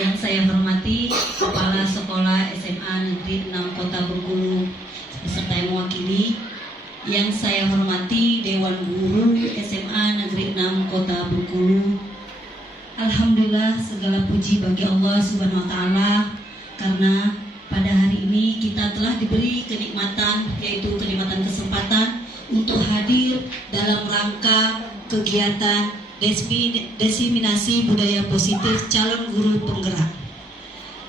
Yang saya hormati Kepala Sekolah SMA Negeri 6 Kota Bengkulu beserta yang mewakili. Yang saya hormati Dewan Guru SMA Negeri 6 Kota Bengkulu. Alhamdulillah, segala puji bagi Allah Subhanahu wa Ta'ala, karena pada hari ini kita telah diberi kenikmatan, yaitu kenikmatan kesempatan untuk hadir dalam rangka kegiatan diseminasi budaya positif calon guru penggerak.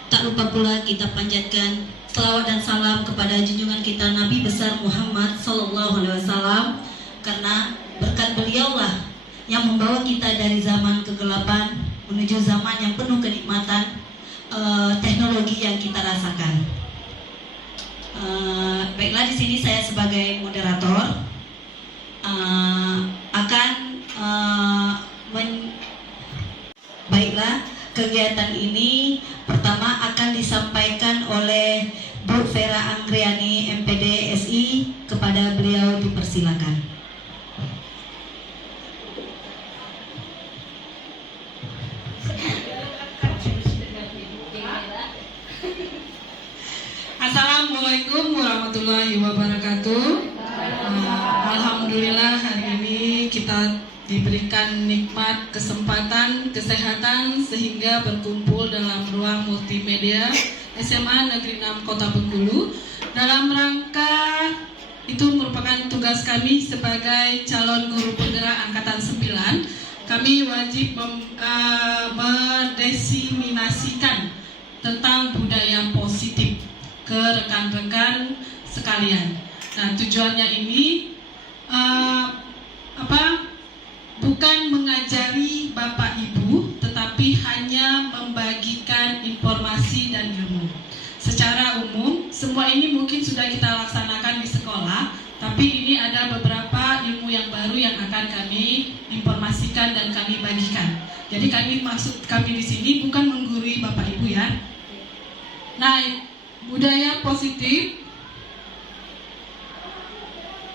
Tak lupa pula kita panjatkan selawat dan salam kepada junjungan kita Nabi besar Muhammad SAW, karena berkat beliaulah yang membawa kita dari zaman kegelapan menuju zaman yang penuh kenikmatan teknologi yang kita rasakan. Baiklah, di sini saya sebagai moderator baiklah, kegiatan ini pertama akan disampaikan oleh Bu Vera Anggriani MPD SI. Kepada beliau dipersilakan. Assalamualaikum warahmatullahi wabarakatuh. Alhamdulillah, hari ini kita diberikan nikmat kesempatan kesehatan sehingga berkumpul dalam ruang multimedia SMA Negeri 6 Kota Bengkulu. Dalam rangka itu merupakan tugas kami sebagai calon guru penggerak angkatan 9. Kami wajib mendiseminasikan tentang budaya positif ke rekan-rekan sekalian. Nah, tujuannya ini bukan mengajari Bapak Ibu, tetapi hanya membagikan informasi dan ilmu. Secara umum, semua ini mungkin sudah kita laksanakan di sekolah, tapi ini ada beberapa ilmu yang baru yang akan kami informasikan dan kami bagikan. Jadi maksud kami di sini bukan menggurui Bapak Ibu ya. Nah, budaya positif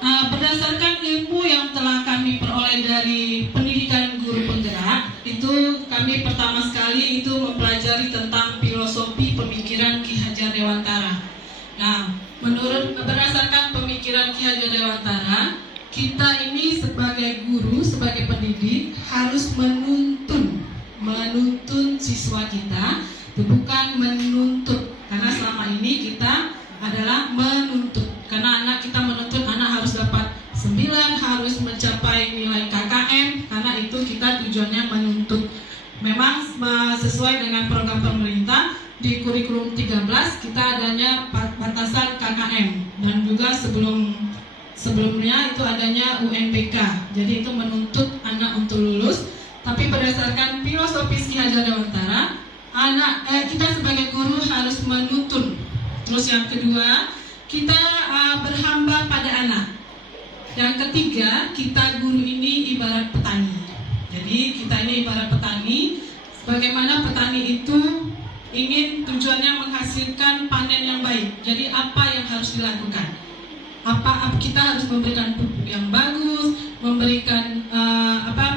berdasarkan ilmu yang telah kami peroleh dari pendidikan guru penggerak, itu kami pertama sekali itu mempelajari tentang filosofi pemikiran Ki Hajar Dewantara. Nah, berdasarkan pemikiran Ki Hajar Dewantara, kita ini sebagai guru, sebagai pendidik harus menuntun siswa kita, bukan menuntut. Karena selama ini kita adalah menuntut. Karena anak kita menuntut anak harus dapat 9, harus mencapai nilai KKM, karena itu kita tujuannya menuntut. Memang sesuai dengan program pemerintah di kurikulum 13 kita adanya batasan KKM, dan juga sebelumnya itu adanya UNBK. Jadi itu menuntut anak untuk lulus. Tapi berdasarkan filosofis Ki Hajar Dewantara, kita sebagai guru harus menuntun. Terus yang kedua, kita berhamba pada anak. Yang ketiga, kita guru ini ibarat petani. Jadi kita ini ibarat petani. Bagaimana petani itu ingin tujuannya menghasilkan panen yang baik. Jadi apa yang harus dilakukan? Kita harus memberikan pupuk yang bagus, memberikan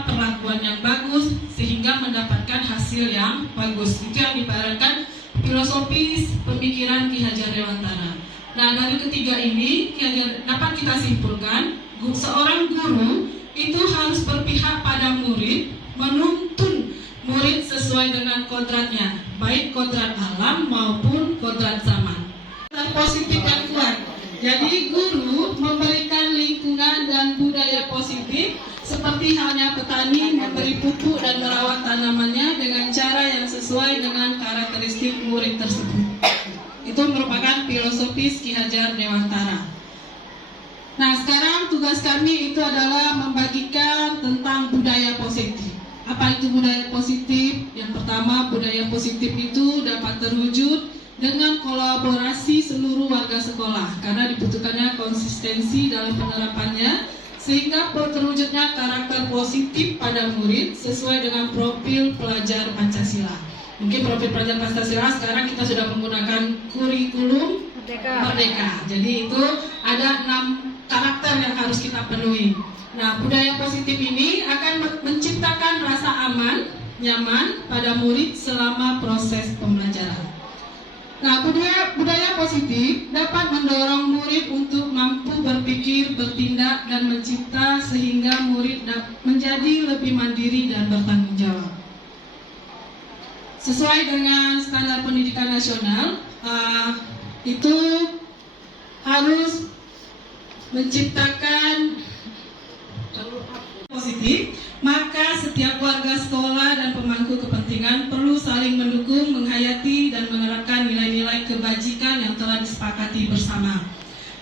perlakuan yang bagus, sehingga mendapatkan hasil yang bagus. Itu yang diibaratkan filosofis pemikiran Ki Hajar Dewantara. Nah, dari ketiga ini dapat kita simpulkan, seorang guru itu harus berpihak pada murid, menuntun murid sesuai dengan kodratnya, baik kodrat alam maupun kodrat zaman. Dan positif yang kuat. Jadi guru memberikan lingkungan dan budaya positif, seperti halnya petani memberi pupuk dan merawat tanamannya dengan cara yang sesuai dengan karakteristik murid tersebut. Itu merupakan filosofis Ki Hajar Dewantara. Nah, sekarang tugas kami itu adalah membagikan tentang budaya positif. Apa itu budaya positif? Yang pertama, budaya positif itu dapat terwujud dengan kolaborasi seluruh warga sekolah, karena dibutuhkannya konsistensi dalam penerapannya, sehingga terwujudnya karakter positif pada murid sesuai dengan profil pelajar Pancasila. Mungkin profil pelajar Pancasila sekarang kita sudah menggunakan kurikulum Merdeka. Jadi itu ada 6 karakter yang harus kita penuhi. Nah, budaya positif ini akan menciptakan rasa aman, nyaman pada murid selama proses pembelajaran. Nah, budaya positif dapat mendorong murid untuk mampu berpikir, bertindak, dan mencipta sehingga murid menjadi lebih mandiri dan bertanggung jawab. Sesuai dengan standar pendidikan nasional, itu harus menciptakan positif, maka setiap warga sekolah dan pemangku kepentingan perlu saling mendukung, menghayati, dan menerapkan nilai-nilai kebajikan yang telah disepakati bersama.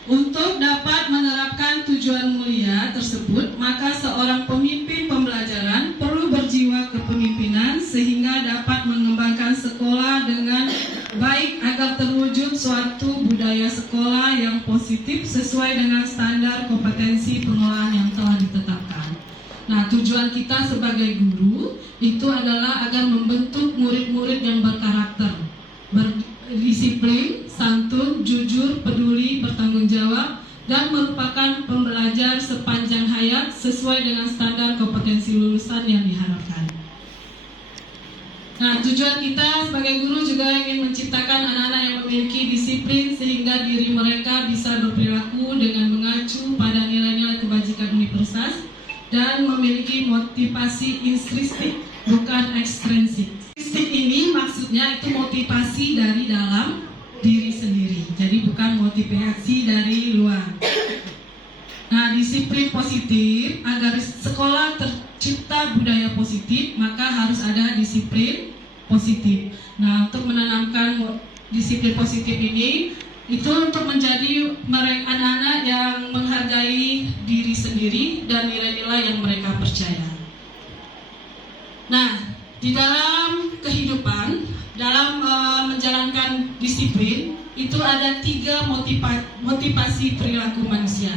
Untuk dapat menerapkan tujuan mulia tersebut, maka seorang pemimpin pembelajaran perlu berjiwa kepemimpinan sehingga dapat mengembangkan sekolah dengan baik agar terwujud suatu budaya sekolah yang positif sesuai dengan standar kompetensi pengelolaan yang telah ditetapkan. Nah, tujuan kita sebagai guru itu adalah agar membentuk murid-murid yang berkarakter, berdisiplin, santun, jujur, peduli, bertanggung jawab, dan merupakan pembelajar sepanjang hayat sesuai dengan standar kompetensi lulusan yang diharapkan. Nah, tujuan kita sebagai guru juga ingin menciptakan anak-anak yang memiliki disiplin sehingga diri mereka bisa berperilaku dengan mengacu pada nilai-nilai kebajikan universal dan memiliki motivasi intrinsik bukan ekstrinsik. Intrinsik ini maksudnya itu motivasi dari dalam diri sendiri, jadi bukan motivasi dari luar. Nah, disiplin positif, agar sekolah tercipta budaya positif, maka harus ada disiplin positif. Nah, untuk menanamkan disiplin positif ini, itu untuk menjadi anak-anak yang menghargai diri sendiri dan nilai-nilai yang mereka percaya. Nah, di dalam kehidupan, dalam menjalankan disiplin, itu ada 3 motivasi perilaku manusia.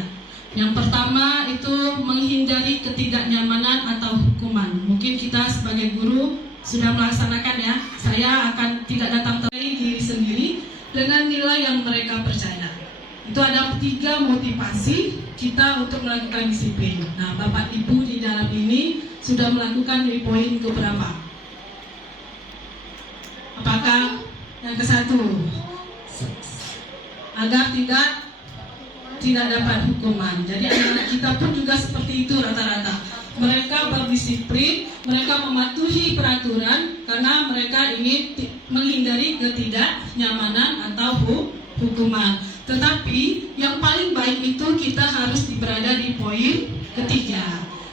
Yang pertama itu menghindari ketidaknyamanan atau hukuman. Mungkin kita sebagai guru sudah melaksanakan ya, saya akan tidak datang terlalu diri sendiri dengan nilai yang mereka percaya. Itu ada 3 motivasi kita untuk melakukan disiplin. Nah, Bapak Ibu di dalam ini sudah melakukan di poin keberapa? Apakah yang ke-1? Agar tidak dapat hukuman. Jadi anak-anak kita pun juga seperti itu rata-rata. Mereka berdisiplin, mereka mematuhi peraturan karena mereka ingin menghindari ketidaknyamanan atau hukuman. Tetapi yang paling baik itu kita harus berada di poin ketiga.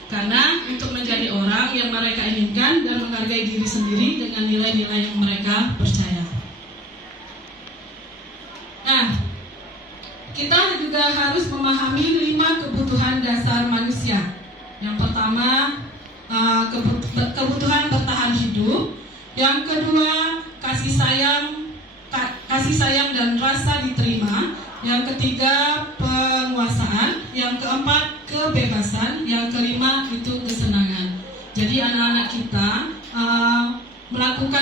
Karena untuk menjadi orang yang mereka inginkan dan menghargai diri sendiri dengan nilai-nilai yang mereka percaya. Nah, kita juga harus memahami 5 kebutuhan dasar manusia. Yang pertama, kebutuhan bertahan hidup. Yang kedua, kasih sayang dan rasa diterima. Yang ketiga, penguasaan. Yang keempat, kebebasan. Yang kelima, itu kesenangan. Jadi anak-anak kita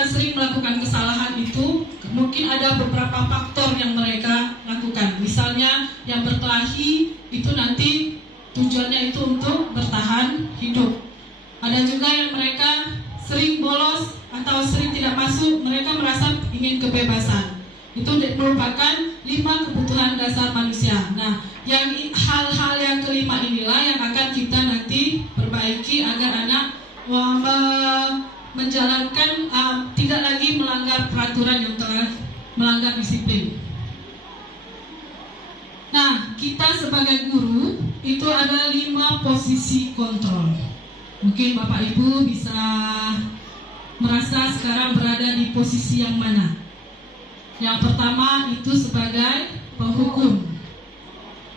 sering melakukan kesalahan itu mungkin ada beberapa faktor yang mereka lakukan. Misalnya yang berkelahi itu nanti tujuannya itu untuk bertahan hidup. Ada juga yang mereka sering bolos atau sering tidak masuk, mereka merasa ingin kebebasan. Itu merupakan 5 kebutuhan dasar manusia. Nah, yang hal-hal yang kelima inilah yang akan kita nanti perbaiki agar anak menjalankan tidak lagi melanggar peraturan yang telah melanggar disiplin. Nah, kita sebagai guru itu ada 5 posisi kontrol. Mungkin Bapak Ibu bisa merasa sekarang berada di posisi yang mana? Yang pertama itu sebagai penghukum.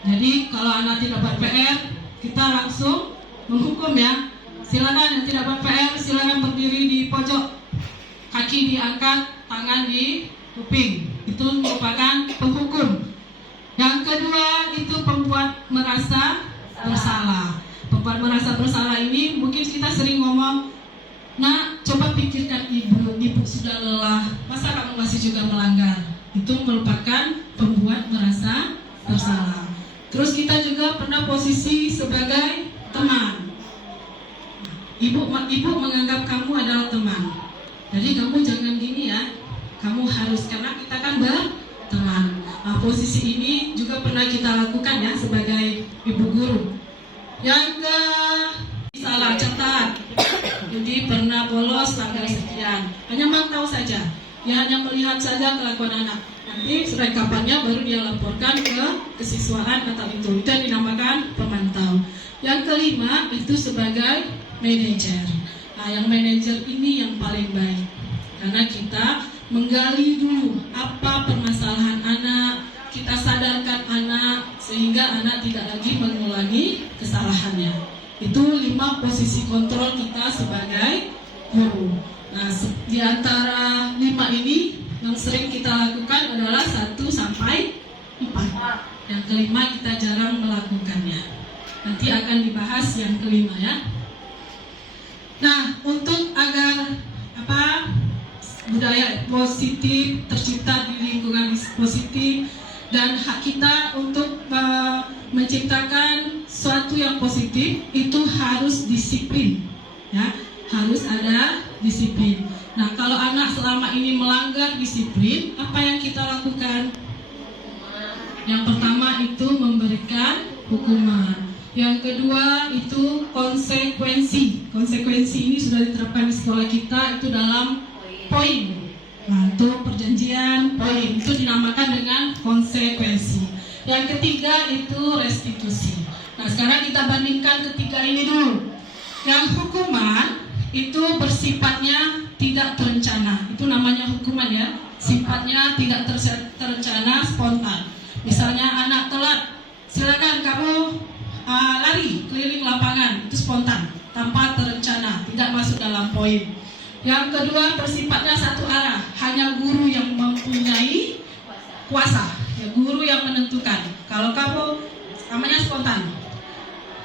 Jadi kalau anak tidak buat PR, kita langsung menghukum ya. Silakan yang tidak buat PR, silakan berdiri di pojok, kaki diangkat, tangan di kuping. Itu merupakan penghukum. Yang kedua itu pembuat merasa bersalah. Pembuat merasa bersalah ini mungkin kita sering ngomong, "Nak, coba pikirkan ibu sudah lelah, masa kamu masih juga melanggar?" Itu merupakan pembuat merasa bersalah. Terus kita juga pernah posisi sebagai teman. Ibu menganggap kamu adalah teman. Yang ke salah catat. Jadi pernah bolos tanggal sekian. Hanya mantau saja. Ya hanya melihat saja kelakuan anak. Nanti rekapannya baru dia laporkan ke kesiswaan atau itu. Itu yang dinamakan pemantau. Yang kelima itu sebagai manajer. Nah, yang manajer ini yang paling baik. Karena kita menggali dulu apa permasalahan anak, kita sadarkan anak sehingga anak tidak lagi mengulangi kesalahannya. Itu 5 posisi kontrol kita sebagai guru. Nah, di antara 5 ini yang sering kita lakukan adalah 1 sampai 4. Yang kelima kita jarang melakukannya. Nanti akan dibahas yang kelima ya. Nah, untuk agar budaya positif tercipta di lingkungan positif dan hak kita untuk menciptakan suatu yang positif itu harus disiplin ya, harus ada disiplin. Nah, kalau anak selama ini melanggar disiplin, apa yang kita lakukan? Yang pertama itu memberikan hukuman. Yang kedua itu konsekuensi. Konsekuensi ini sudah diterapkan di sekolah kita itu dalam poin. Nah, itu perjanjian poin. Itu dinamakan dengan konsekuensi. Yang ketiga itu restitusi. Nah, sekarang kita bandingkan ketiga ini dulu. Yang hukuman itu bersifatnya tidak terencana. Itu namanya hukuman ya. Sifatnya tidak terencana, spontan. Misalnya anak telat, silakan kamu lari keliling lapangan, itu spontan, tanpa terencana, tidak masuk dalam poin. Yang kedua bersifatnya satu arah, hanya guru yang mempunyai kuasa, ya, guru yang menentukan. Kalau kamu namanya spontan,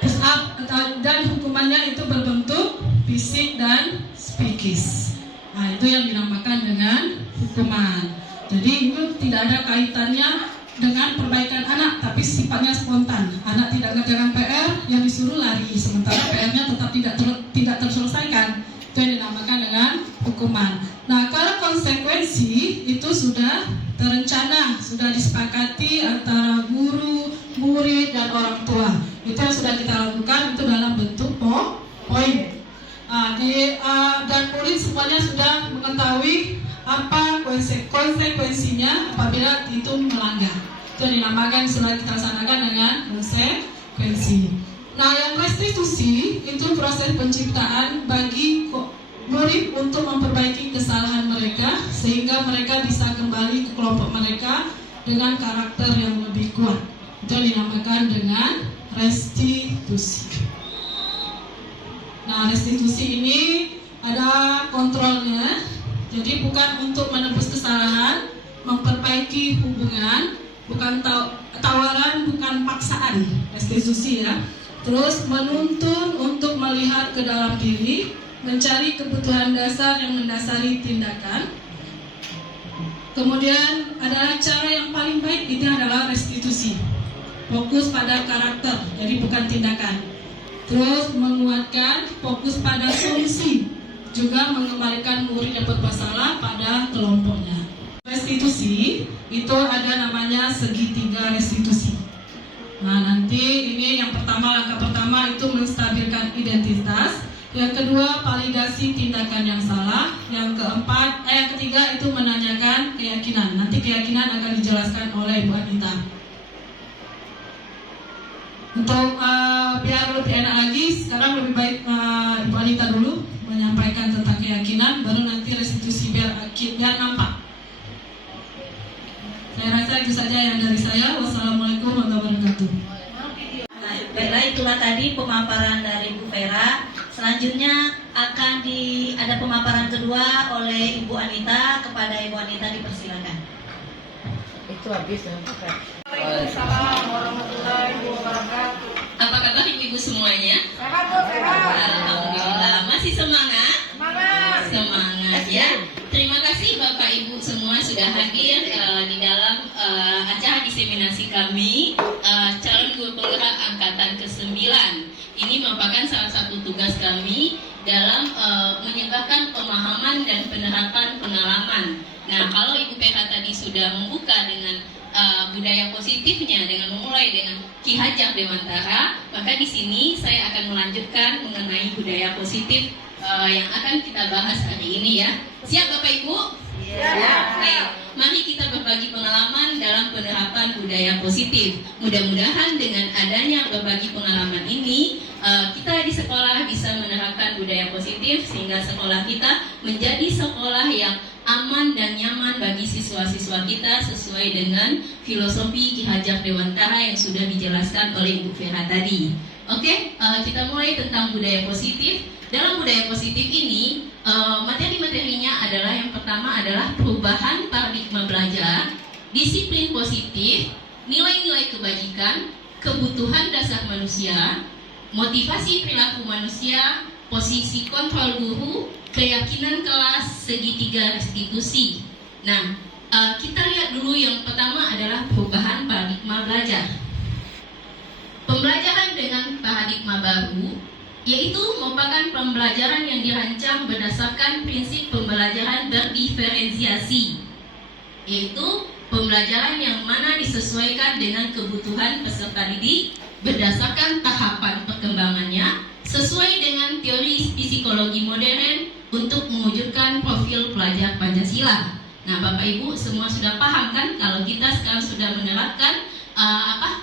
push up dan hukumannya itu berbentuk fisik dan psikis. Nah, itu yang dinamakan dengan hukuman. Jadi itu tidak ada kaitannya dengan perbaikan anak, tapi sifatnya spontan. Anak tidak ngerjakan PR, yang disuruh lari, sementara PR-nya tetap tidak terselesaikan. Itu yang dinamakan dengan hukuman. Nah, kalau konsekuensi itu sudah terencana, sudah disepakati antara guru, murid, dan orang tua. Itu yang sudah kita lakukan, itu dalam bentuk poin. Dan murid semuanya sudah mengetahui apa konsekuensinya apabila itu melanggar. Itu dinamakan, sudah kita laksanakan dengan konsekuensi. Nah, yang restitusi itu proses penciptaan bagi murid untuk memperbaiki kesalahan mereka sehingga mereka bisa kembali ke kelompok mereka dengan karakter yang lebih kuat. Itu dinamakan dengan restitusi. Nah, restitusi ini ada kontrolnya. Jadi bukan untuk menebus kesalahan, memperbaiki hubungan, bukan tawaran, bukan paksaan, restitusi ya. Terus menuntun untuk melihat ke dalam diri, mencari kebutuhan dasar yang mendasari tindakan. Kemudian adalah cara yang paling baik itu adalah restitusi. Fokus pada karakter, jadi bukan tindakan. Terus menguatkan, fokus pada solusi. Juga mengembalikan murid yang bermasalah pada kelompoknya. Restitusi itu ada namanya segitiga restitusi. Nah, nanti ini yang pertama, langkah pertama itu menstabilkan identitas. Yang kedua, validasi tindakan yang salah. Yang ketiga itu menanyakan keyakinan. Nanti keyakinan akan dijelaskan oleh Ibu Anita. Untuk biar lebih enak lagi, sekarang lebih baik Ibu Anita dulu menyampaikan tentang keyakinan, baru nanti restitusi biar nampak. Saya rasa itu saja yang dari saya. Wassalamualaikum warahmatullahi wabarakatuh. Baiklah, itulah tadi pemaparan dari Bu Vera. Selanjutnya akan ada pemaparan kedua oleh Ibu Anita. Kepada Ibu Anita dipersilakan. Itu habis ya. Waalaikumsalam warahmatullahi wabarakatuh. Apa kabar ibu-ibu semuanya? Sehat Bu, sehat. Alhamdulillah, masih semangat? Semangat. Semangat ya. Terima kasih Bapak Ibu semua sudah hadir di dalam acara diseminasi kami calon guru penggerak angkatan ke-9. Ini merupakan salah satu tugas kami dalam menyebarkan pemahaman dan penerapan pengalaman. Nah, kalau Ibu PH tadi sudah membuka dengan budaya positifnya dengan memulai dengan Ki Hajar Dewantara, maka di sini saya akan melanjutkan mengenai budaya positif yang akan kita bahas hari ini ya. Siap Bapak Ibu? Oke, mari kita berbagi pengalaman dalam penerapan budaya positif. Mudah-mudahan dengan adanya berbagi pengalaman ini, kita di sekolah bisa menerapkan budaya positif sehingga sekolah kita menjadi sekolah yang aman dan nyaman bagi siswa-siswa kita sesuai dengan filosofi Ki Hajar Dewantara yang sudah dijelaskan oleh Ibu Vera tadi. Oke, kita mulai tentang budaya positif. Dalam budaya positif ini, materi-materinya adalah yang pertama adalah perubahan paradigma belajar, disiplin positif, nilai-nilai kebajikan, kebutuhan dasar manusia, motivasi perilaku manusia, posisi kontrol guru, keyakinan kelas, segitiga restitusi. Nah, kita lihat dulu yang pertama adalah perubahan paradigma belajar. Pembelajaran dengan paradigma baru yaitu merupakan pembelajaran yang dirancang berdasarkan prinsip pembelajaran berdiferensiasi, yaitu pembelajaran yang mana disesuaikan dengan kebutuhan peserta didik berdasarkan tahapan perkembangannya sesuai dengan teori psikologi modern untuk mewujudkan profil pelajar Pancasila. Nah, Bapak Ibu semua sudah paham kan kalau kita sekarang sudah menerapkan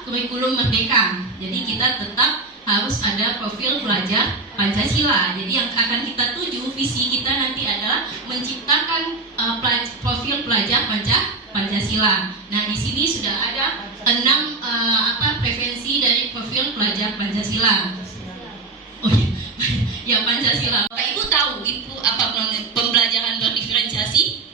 kurikulum merdeka. Jadi kita tetap harus ada profil pelajar Pancasila. Jadi yang akan kita tuju, visi kita nanti adalah menciptakan profil pelajar Pancasila. Nah, di sini sudah ada 6 preferensi dari profil pelajar Pancasila. Oh ya, Pancasila. Bapak Ibu tahu Ibu apa pembelajaran berdiferensiasi?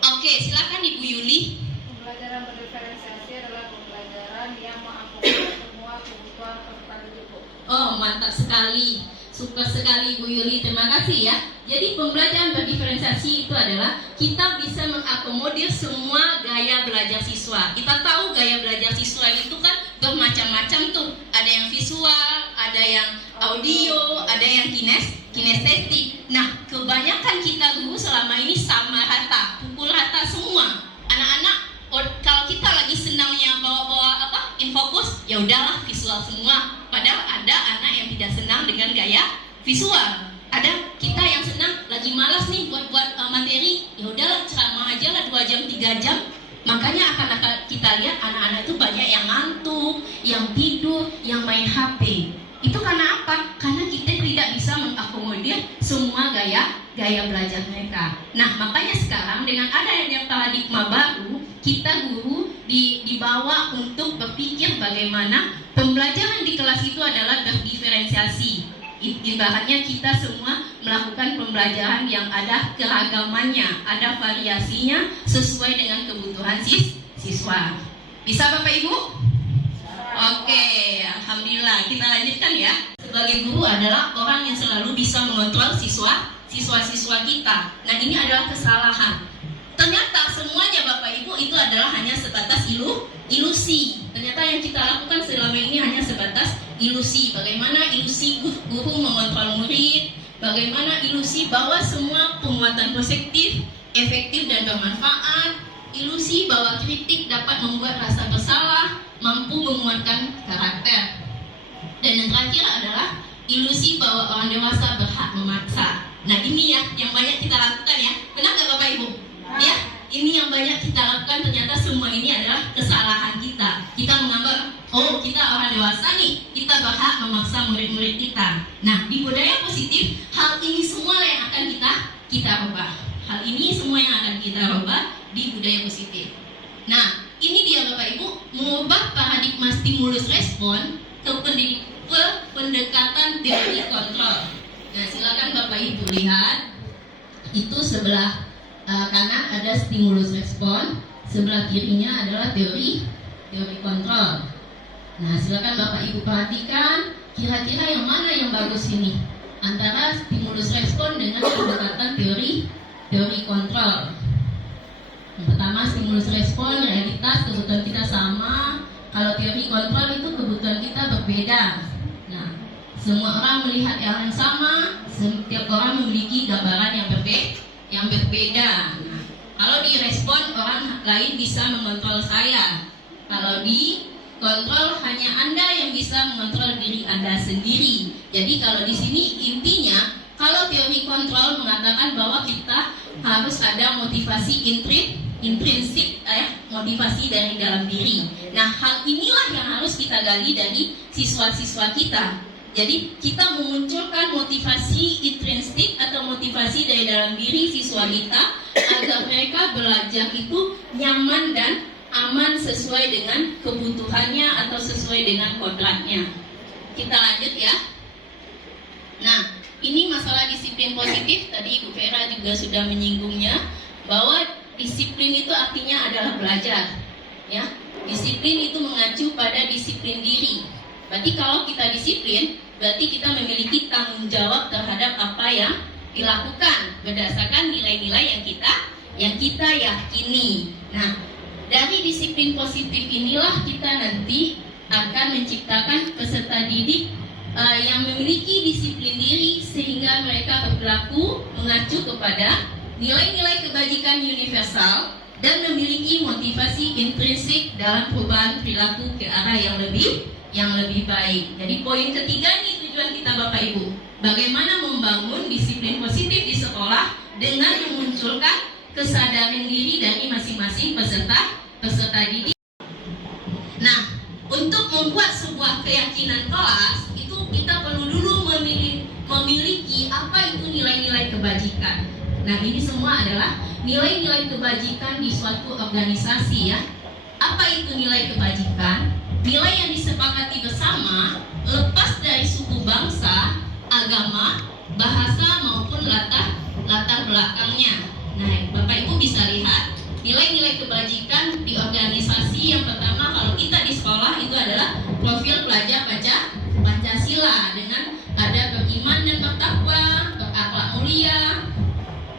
Oke, silakan Ibu Yuli. Pembelajaran berdiferensiasi adalah pembelajaran yang mengakomodir semua kebutuhan peserta didik. Oh, mantap sekali. Super sekali Bu Yuli, terima kasih ya. Jadi pembelajaran berdiferensiasi itu adalah kita bisa mengakomodir semua gaya belajar siswa. Kita tahu gaya belajar siswa itu kan bermacam-macam tuh. Ada yang visual, ada yang audio, ada yang kinestetik. Nah, kebanyakan kita guru selama ini sama rata, pukul rata semua. Anak-anak kalau kita lagi senangnya bawa-bawa infokus, ya udahlah visual semua. Padahal ada anak yang tidak senang dengan gaya visual. Ada kita yang senang lagi malas nih buat materi, ya udahlah ceramah aja lah 2 jam 3 jam. Makanya akan kita lihat anak-anak itu banyak yang ngantuk, yang tidur, yang main HP. Itu karena apa? Karena kita tidak bisa mengakomodir semua gaya belajar mereka. Nah, makanya sekarang dengan adanya paradigma baru, kita guru dibawa untuk berpikir bagaimana pembelajaran di kelas itu adalah berdiferensiasi. Ibaratnya kita semua melakukan pembelajaran yang ada keragamannya, ada variasinya sesuai dengan kebutuhan siswa. Bisa Bapak Ibu? Oke, alhamdulillah. Kita lanjutkan ya. Sebagai guru adalah orang yang selalu bisa mengontrol siswa-siswa kita. Nah, ini adalah kesalahan. Ternyata semuanya Bapak Ibu itu adalah hanya sebatas ilusi. Ternyata yang kita lakukan selama ini hanya sebatas ilusi. Bagaimana ilusi guru mengontrol murid, bagaimana ilusi bahwa semua penguatan positif, efektif dan bermanfaat, ilusi bahwa kritik dapat membuat rasa bersalah, mampu menguatkan karakter. Dan yang terakhir adalah ilusi bahwa orang dewasa berhak memaksa. Nah, ini ya yang banyak kita lakukan ya. Benar nggak Bapak Ibu? Ya, ini yang banyak kita lakukan. Ternyata semua ini adalah kesalahan kita. Kita menganggap, oh kita orang dewasa nih, kita berhak memaksa murid-murid kita. Nah, di budaya positif, hal ini semua yang akan kita rubah. Hal ini semua yang akan kita rubah di budaya positif. Nah, ini dia Bapak Ibu, mengubah paradigma stimulus respon ke pendekatan teori kontrol. Nah, silakan Bapak Ibu lihat. Itu sebelah kanan ada stimulus respon, sebelah kirinya adalah teori kontrol. Nah, silakan Bapak Ibu perhatikan kira-kira yang mana yang bagus ini antara stimulus respon dengan pendekatan teori kontrol. Yang pertama, stimulus respon, realitas kebutuhan kita sama. Kalau teori kontrol itu kebutuhan kita berbeda. Nah, semua orang melihat hal yang sama, setiap orang memiliki gambaran yang yang berbeda. Nah, kalau direspon orang lain bisa mengontrol saya. Kalau dikontrol hanya Anda yang bisa mengontrol diri Anda sendiri. Jadi kalau di sini intinya, kalau teori kontrol mengatakan bahwa kita harus ada motivasi intrinsik, motivasi dari dalam diri. Nah, hal inilah yang harus kita gali dari siswa-siswa kita. Jadi kita memunculkan motivasi intrinsik atau motivasi dari dalam diri siswa kita agar mereka belajar itu nyaman dan aman sesuai dengan kebutuhannya atau sesuai dengan kodratnya. Kita lanjut ya. Nah, ini masalah disiplin positif. Tadi Ibu Vera juga sudah menyinggungnya bahwa disiplin itu artinya adalah belajar. Ya, disiplin itu mengacu pada disiplin diri. Berarti kalau kita disiplin, berarti kita memiliki tanggung jawab terhadap apa yang dilakukan berdasarkan nilai-nilai yang kita yakini. Nah, dari disiplin positif inilah kita nanti akan menciptakan peserta didik yang memiliki disiplin diri sehingga mereka berperilaku mengacu kepada nilai-nilai kebajikan universal dan memiliki motivasi intrinsik dalam perubahan perilaku ke arah yang lebih baik. Jadi poin ketiga ini tujuan kita Bapak Ibu, bagaimana membangun disiplin positif di sekolah dengan memunculkan kesadaran diri dari masing-masing peserta didik. Nah, untuk membuat sebuah keyakinan kelas itu kita perlu dulu memiliki apa itu nilai-nilai kebajikan. Nah, ini semua adalah nilai-nilai kebajikan di suatu organisasi ya. Apa itu nilai kebajikan? Nilai yang disepakati bersama lepas dari suku bangsa, agama, bahasa maupun latar belakangnya. Nah, Bapak Ibu bisa lihat nilai-nilai kebajikan di organisasi. Yang pertama kalau kita di sekolah itu adalah profil pelajar Pancasila dengan ada beriman dan bertakwa, berakhlak mulia,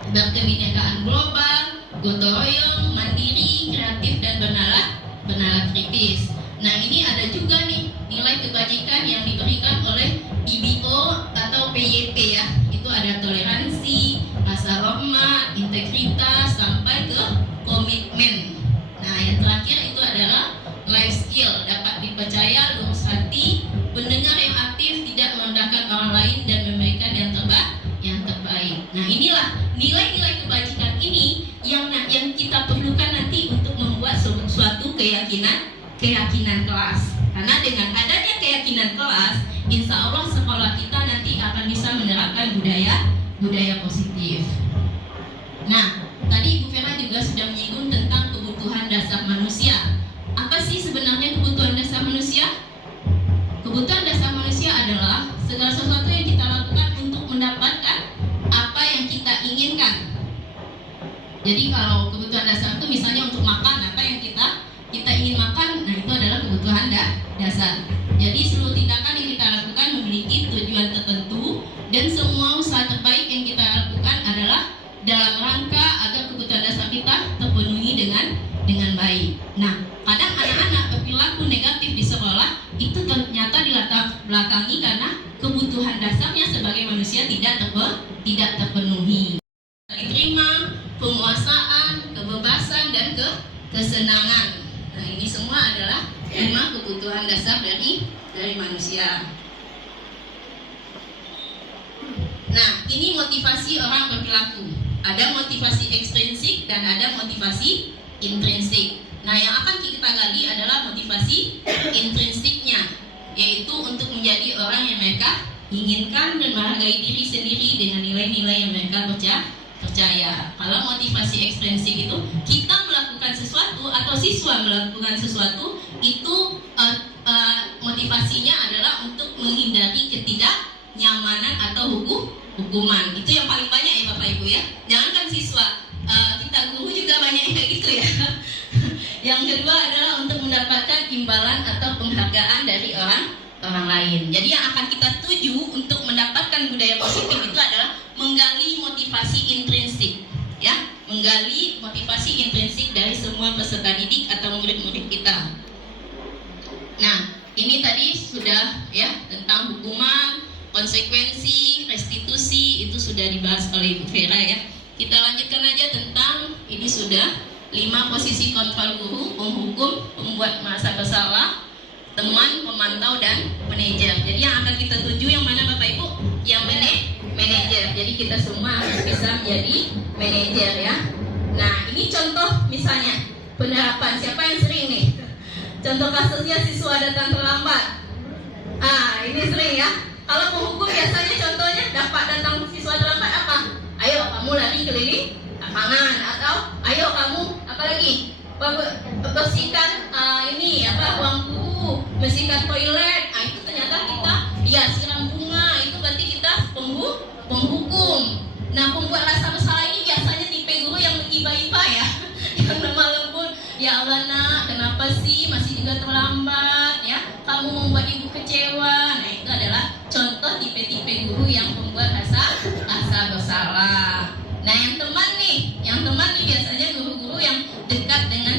berkebinekaan global, gotong royong, mandiri, kreatif dan bernalar kritis. Nah, ini ada juga nih nilai kebajikan yang diberikan oleh IBO atau PYP ya. Itu ada toleransi, rasa hormat, integritas sampai ke komitmen. Nah, yang terakhir itu adalah life skill, dapat dipercaya, lurus hati, pendengar yang aktif, tidak merendahkan orang lain dan memberikan yang terbaik. Nah, inilah nilai-nilai kebajikan ini yang kita perlukan nanti untuk membuat suatu keyakinan kelas. Karena dengan adanya keyakinan kelas, insya Allah sekolah kita nanti akan bisa menerapkan budaya positif. Nah, tadi Ibu Vera juga sudah menyinggung tentang kebutuhan dasar manusia. Apa sih sebenarnya kebutuhan dasar manusia? Kebutuhan dasar manusia adalah segala sesuatu yang kita lakukan untuk mendapatkan apa yang kita inginkan. Jadi kalau kebutuhan dasar itu misalnya untuk makan, apa yang kita ingin makan, nah itu adalah kebutuhan dasar. Jadi seluruh tindakan yang kita lakukan memiliki tujuan tertentu dan semua usaha terbaik yang kita lakukan adalah dalam rangka agar kebutuhan dasar kita terpenuhi dengan baik. Nah, kadang anak-anak berperilaku negatif di sekolah itu ternyata dilatar belakangi karena kebutuhan dasarnya sebagai manusia tidak terpenuhi. Diterima, penguasaan, kebebasan dan kesenangan. Nah, ini semua adalah 5 kebutuhan dasar dari manusia. Nah, ini motivasi orang berperilaku. Ada motivasi ekstrinsik dan ada motivasi intrinsik. Nah, yang akan kita gali adalah motivasi intrinsiknya, yaitu untuk menjadi orang yang mereka inginkan dan menghargai diri sendiri dengan nilai-nilai yang mereka percaya. Kalau motivasi ekstrinsik itu kita melakukan sesuatu atau siswa melakukan sesuatu itu motivasinya adalah untuk menghindari ketidaknyamanan atau hukuman. Itu yang paling banyak ya Bapak Ibu ya. Jangankan siswa, kita guru juga banyak kayak gitu ya. Yang kedua adalah untuk mendapatkan imbalan atau penghargaan dari orang lain. Jadi yang akan kita tuju untuk mendapatkan budaya positif itu adalah menggali motivasi intrinsik, ya, menggali motivasi intrinsik dari semua peserta didik atau murid-murid kita. Nah, ini tadi sudah ya tentang hukuman, konsekuensi, restitusi itu sudah dibahas oleh Ibu Vera ya. Kita lanjutkan aja tentang ini sudah 5 posisi kontrol guru, penghukum, pembuat merasa bersalah, teman, pemantau, dan manajer. Jadi yang akan kita tuju yang mana Bapak Ibu? Yang manajer. Jadi kita semua harus bisa menjadi manajer ya. Nah ini contoh misalnya penerapan. Siapa yang sering nih? Contoh kasusnya siswa datang terlambat. Ini sering ya. Kalau penghukum biasanya contohnya dapat datang siswa terlambat apa? Ayo kamu lari keliling lapangan, atau ayo kamu apalagi bersihkan ruang guru, bersihkan toilet. Itu ternyata kita siram bunga, itu berarti kita penghukum. Nah pembuat rasa bersalah ini biasanya tipe guru yang iba-iba ya, yang lemah lembut. Ya Allah nak, kenapa sih masih juga terlambat ya? Kamu membuat ibu kecewa. Nah itu adalah contoh tipe-tipe guru yang membuat rasa bersalah. Nah yang teman nih biasanya guru-guru yang dekat dengan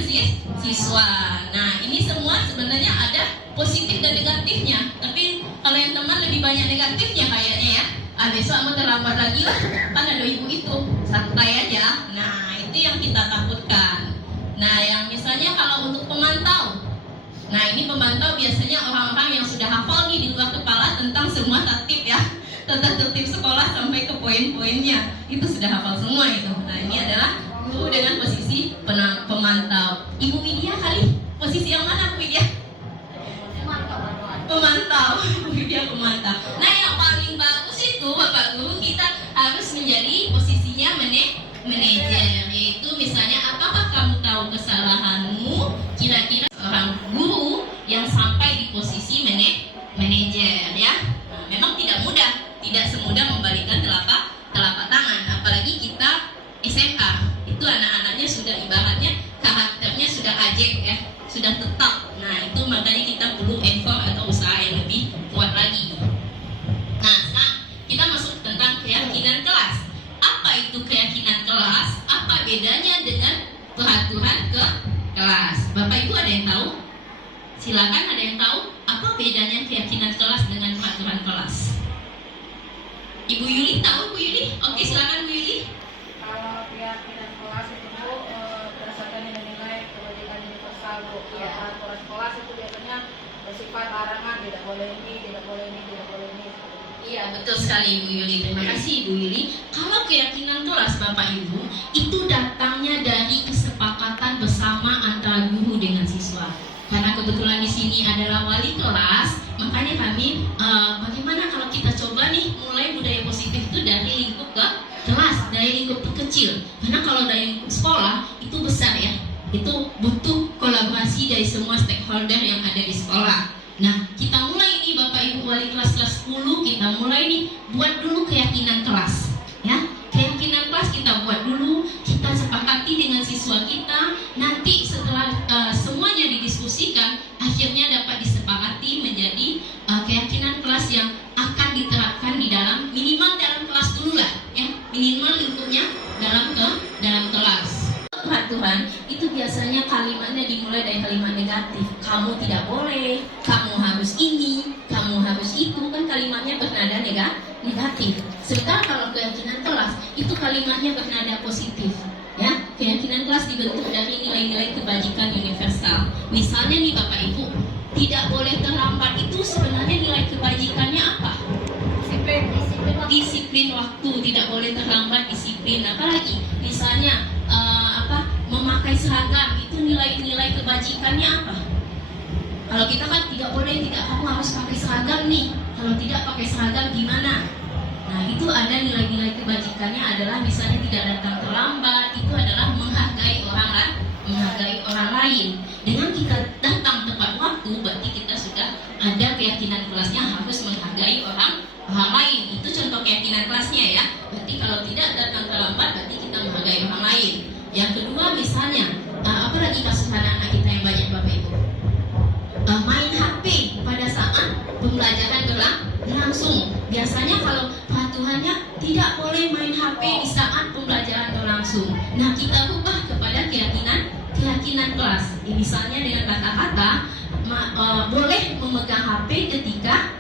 siswa. Nah ini semua sebenarnya ada positif dan negatifnya. Tapi kalau yang teman lebih banyak negatifnya kayaknya ya. Besok mau terlambat lagi lah, kan ada ibu itu, santai aja. Nah itu yang kita takutkan. Nah yang misalnya kalau untuk pemantau, nah ini pemantau biasanya orang-orang yang sudah hafal nih di luar kepala tentang semua tertib ya, tentang tertib sekolah sampai ke poin-poinnya, itu sudah hafal semua itu. Nah ini adalah guru dengan posisi pemantau. Ibu Widya kali posisi yang mana Bu Widya? Pemantau. Ibu Widya pemantau. Nah yang paling bagus itu Bapak Guru kita harus menjadi posisinya manajer, yaitu misalnya apakah kamu tahu kesalahanmu, kira-kira seorang guru yang sampai di posisi manajer ya. Nah, memang tidak mudah, tidak semudah membalikkan telapak tangan, apalagi kita SMA, itu anak-anaknya sudah ibaratnya karakternya sudah ajek ya, sudah tetap. Nah itu makanya kita perlu effort atau usaha yang lebih kuat lagi. Nah sekarang kita masuk tentang keyakinan kelas. Apa itu keyakinan kelas? Apa bedanya dengan peraturan ke kelas? Bapak Ibu ada yang tahu? Silakan, ada yang tahu apa bedanya keyakinan kelas dengan peraturan kelas? Ibu Yuli tahu Bu Yuli? Oke silakan Bu Yuli. Kalau keyakinan kelas itu berdasarkan nilai kebajikan universal Bu. Ya, peraturan kelas itu biasanya bersifat larangan, tidak boleh ini, tidak boleh ini, tidak boleh ini. Iya betul sekali Bu Yuli, terima kasih Bu Yuli. Kalau keyakinan kelas Bapak Ibu itu datangnya dari kesepakatan bersama antara guru dengan siswa. Karena kebetulan di sini adalah wali kelas, makanya kami bagaimana kalau kita coba nih mulai budaya positif itu dari lingkup ke kelas, dari lingkup kecil. Karena kalau dari lingkup sekolah itu besar ya, itu butuh kolaborasi dari semua stakeholder yang ada di sekolah. Nah, kita mulai nih Bapak Ibu wali kelas 10, kita mulai nih buat dulu keyakinan kelas. Ya, keyakinan kelas kita buat dulu, kita sepakati dengan siswa kita. Nanti setelah semuanya didiskusikan, akhirnya dapat disepakati menjadi keyakinan kelas yang akan diterapkan di dalam minimal dalam kelas dulu lah, ya minimal lingkupnya dalam kelas. Peraturan itu biasanya kalimatnya dimulai dari kalimat negatif. Kamu tidak boleh, kamu harus ini, kamu harus itu, kan kalimatnya bernada negatif. Sementara kalau keyakinan kelas itu kalimatnya bernada positif. Ya, keyakinan kelas dibentuk dari nilai-nilai kebajikan universal. Misalnya nih Bapak Ibu, tidak boleh terlambat itu sebenarnya nilai kebajikannya apa? Disiplin waktu, tidak boleh terlambat, disiplin. Apalagi misalnya memakai seragam, itu nilai-nilai kebajikannya apa? Kalau kita kan tidak boleh, kamu harus pakai seragam nih. Kalau tidak pakai seragam gimana? Nah itu ada nilai-nilai kebajikannya adalah misalnya tidak datang terlambat, itu adalah menghargai orang lain. Dengan kita datang tepat waktu, berarti kita sudah ada keyakinan kelasnya harus menghargai orang lain. Itu contoh keyakinan kelasnya ya. Berarti kalau tidak datang terlambat, berarti kita menghargai orang lain. Yang kedua misalnya, apalagi kasus anak-anak kita yang banyak Bapak Ibu, main HP pada saat pembelajaran berlangsung. Biasanya kalau peraturannya tidak boleh main HP di saat pembelajaran berlangsung. Nah kita rubah kepada keyakinan kelas. Misalnya dengan kata-kata boleh memegang HP ketika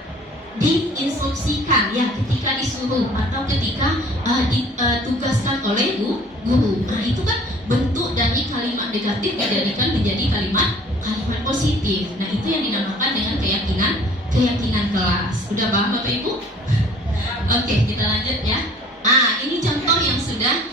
diinstruksikan, ya ketika disuruh atau ketika ditugaskan oleh negatif dijadikan menjadi kalimat positif. Nah, itu yang dinamakan dengan keyakinan kelas. Udah paham Bapak Ibu? Oke, kita lanjut ya. Nah, ini contoh yang sudah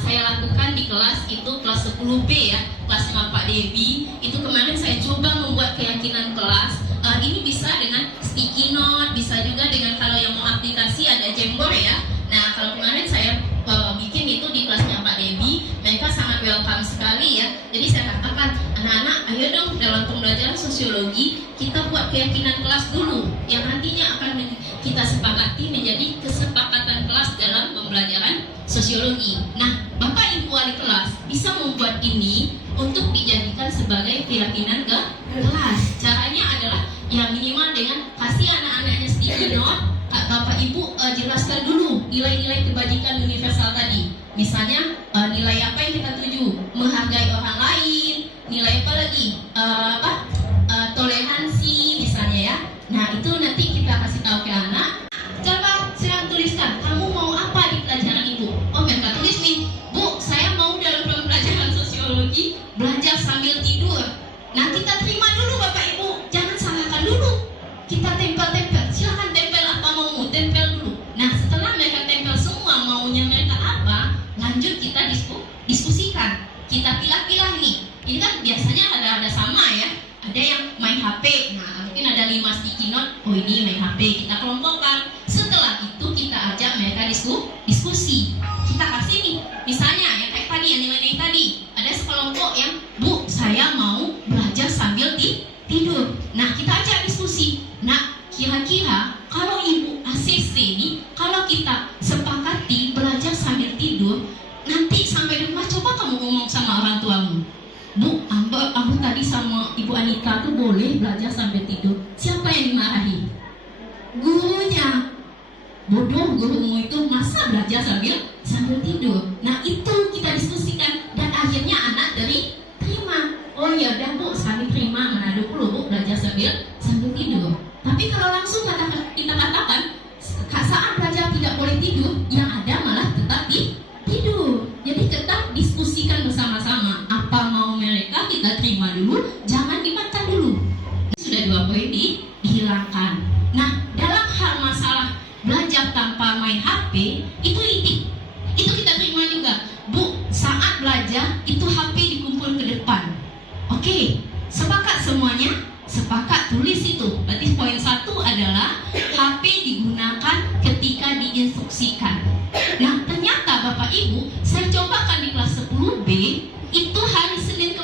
saya lakukan di kelas itu kelas 10B ya, kelasnya Pak Devi. Itu kemarin saya coba membuat keyakinan kelas. Ini bisa dengan sticky note, bisa juga dengan kalau yang mau aplikasi ada Jamboard ya. Nah, kalau kemarin saya bikin itu di kelasnya Pak Devi, mereka sangat welcome sekali ya. Jadi saya katakan, anak-anak ayo dong dalam pembelajaran sosiologi kita buat keyakinan kelas dulu yang nantinya akan kita sepakati menjadi kesepakatan kelas dalam pembelajaran sosiologi. Nah, Bapak Ibu wali kelas bisa membuat ini untuk dijadikan sebagai keyakinan kelas. Caranya adalah ya minimal dengan kasih anak-anaknya sticky note. Bapak Ibu jelaskan dulu nilai-nilai kebajikan universal tadi. Misalnya nilai apa yang kita tuju? Menghargai orang lain. Nilai apa lagi? Toleransi misalnya ya. Nah, itu nanti kita kasih tahu ke anak. Coba silakan tuliskan, kamu mau apa di pelajaran Ibu? Oh, mereka tulis nih, Bu, saya mau dalam pelajaran sosiologi belajar sambil tidur. Nah, kita terima dulu Bapak Ibu, jangan salahkan dulu. Kita tempel-tempel, silakan tempel apa mau tempel dulu. Nah, setelah mereka tempel semua maunya mereka apa, lanjut kita diskusikan. Kita pilah-pilah nih. Ini kan biasanya ada sama ya. Ada yang main HP. Nah, mungkin ada 5 sticky note. Oh, ini main HP. Kita kelompokkan. Setelah itu kita ajak mereka diskusi. Kita kasih nih, misalnya yang kayak tadi, yang nilai tadi. Ada sekelompok yang, Bu, saya mau belajar sambil tidur. Nah, kita ajak diskusi. Nah, kira-kira kalau Ibu ACC nih, kalau kita sepakati belajar sambil tidur, nanti sampai rumah coba kamu ngomong sama orang tuamu. Bu, aku tadi sama Ibu Anita tuh boleh belajar sambil tidur. Siapa yang dimarahi? Gurunya. Bodoh gurumu itu, masa belajar sambil tidur. Nah, itu kita diskusikan dan akhirnya anak terima. Oh ya udah Bu, kami terima Manado dulu Bu belajar sambil tidur. Tapi kalau langsung kita katakan saat belajar tidak boleh tidur, yang ada malah tetap tidur. Jadi tetap diskusikan bersama-sama. Apa mau mereka kita terima dulu, jangan dibantah dulu. Sudah 2 poin dihilangkan. Nah, dalam hal masalah belajar tanpa main HP, itu kita terima juga. Bu, saat belajar itu HP dikumpul ke depan. Oke, sepakat semuanya? Sepakat, tulis itu. Berarti poin 1 adalah HP digunakan ketika diinstruksikan. Nah, ternyata Bapak Ibu, saya cobakan di kelas 10B, itu hari Senin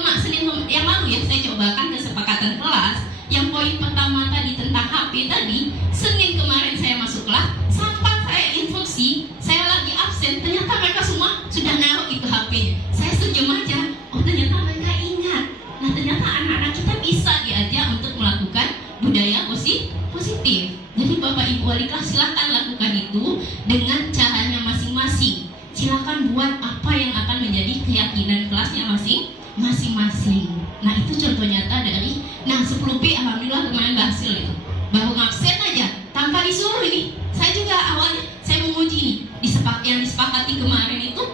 yang lalu ya, saya cobakan kesepakatan kelas. Yang poin pertama tadi tentang HP tadi, Senin kemarin saya masuk kelas, sampai saya instruksi, saya lagi absen, ternyata mereka semua sudah naruh itu HP-nya. Saya senyum aja, oh ternyata mereka ingat. Nah, ternyata anak-anak kita bisa diajak untuk melakukan budaya positif. Jadi Bapak Ibu wali kelas silakan lakukan itu dengan caranya masing-masing. Silakan buat apa yang akan menjadi keyakinan kelasnya masing-masing. Nah, itu contoh nyata dari 10B alhamdulillah kemarin berhasil itu. Baru ngabsen aja tanpa disuruh ini. Saya juga awalnya saya menguji ini. Yang disepakati kemarin itu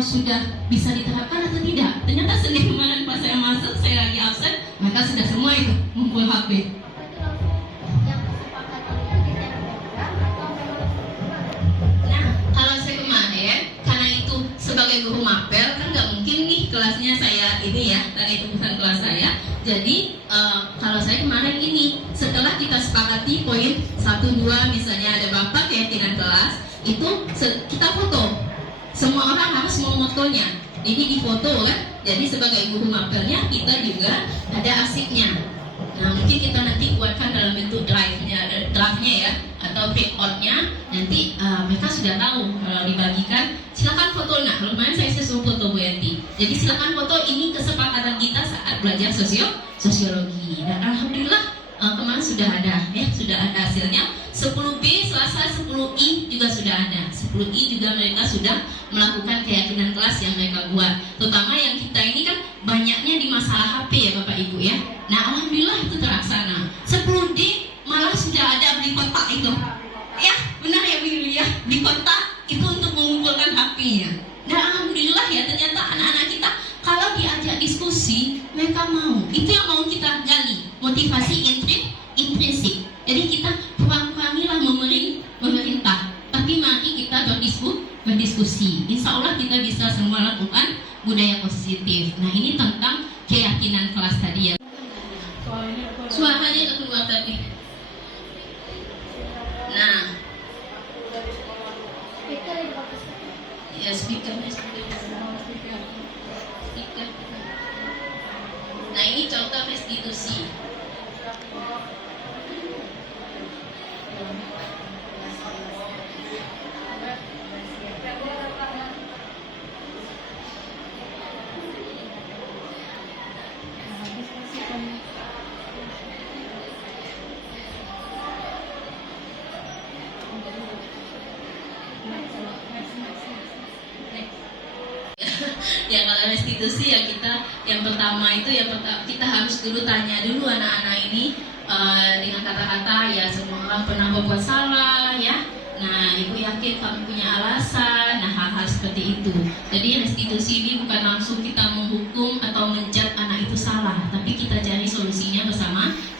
sudah bisa diterapkan atau tidak. Ternyata Senin kemarin pas saya masuk, saya lagi absen, mereka sudah semua itu ngumpul HP. Nah, kalau saya kemarin, karena itu sebagai guru mapel kan nggak mungkin nih kelasnya saya ini ya, karena itu bukan kelas saya. Jadi kalau saya kemarin ini, setelah kita sepakati poin 1, 2 misalnya ada bapak keyakinan kelas, itu kita foto. Semua orang harus memotonya. Jadi difoto kan. Jadi sebagai guru mapelnya kita juga ada arsipnya. Nah, mungkin kita nanti buatkan dalam bentuk draftnya ya, atau printout-nya. Nanti mereka sudah tahu kalau dibagikan. Silakan foto. Nah, kemarin saya suruh foto Bu Yanti. Jadi silakan foto, ini kesepakatan kita saat belajar sosiologi. Dan alhamdulillah kemarin sudah ada ya, sudah ada hasilnya. 10B Selasa, 10I juga sudah ada. 10I juga mereka sudah melakukan keyakinan kelas yang mereka buat. Terutama yang kita ini kan banyaknya di masalah HP ya Bapak Ibu ya. Nah, alhamdulillah itu terlaksana. 10D malah sudah ada beli kotak itu. Ya, benar ya Bu Yulia, beli kotak itu untuk mengumpulkan HP-nya. Dan alhamdulillah ya, ternyata anak-anak kita kalau diajak diskusi, mereka mau. Itu yang mau kita gali, motivasi intrinsik. Jadi kita kurang-kurangilah memerintah, tapi mari kita berdiskusi. Insya Allah kita bisa semua lakukan budaya positif. Nah, ini tentang keyakinan kelas tadi ya. Suaranya keluar tadi. Nah, ya speakernya speaker. Nah, ini contoh restitusi. Ya, kalau restitusi ya kita yang pertama itu kita harus dulu tanya dulu anak-anak ini dengan kata-kata ya semua orang pernah berbuat salah ya. Nah, ibu yakin kamu punya alasan. Nah, hal-hal seperti itu. Jadi restitusi ini bukan langsung kita menghukum atau menjat anak itu salah, tapi kita cari solusinya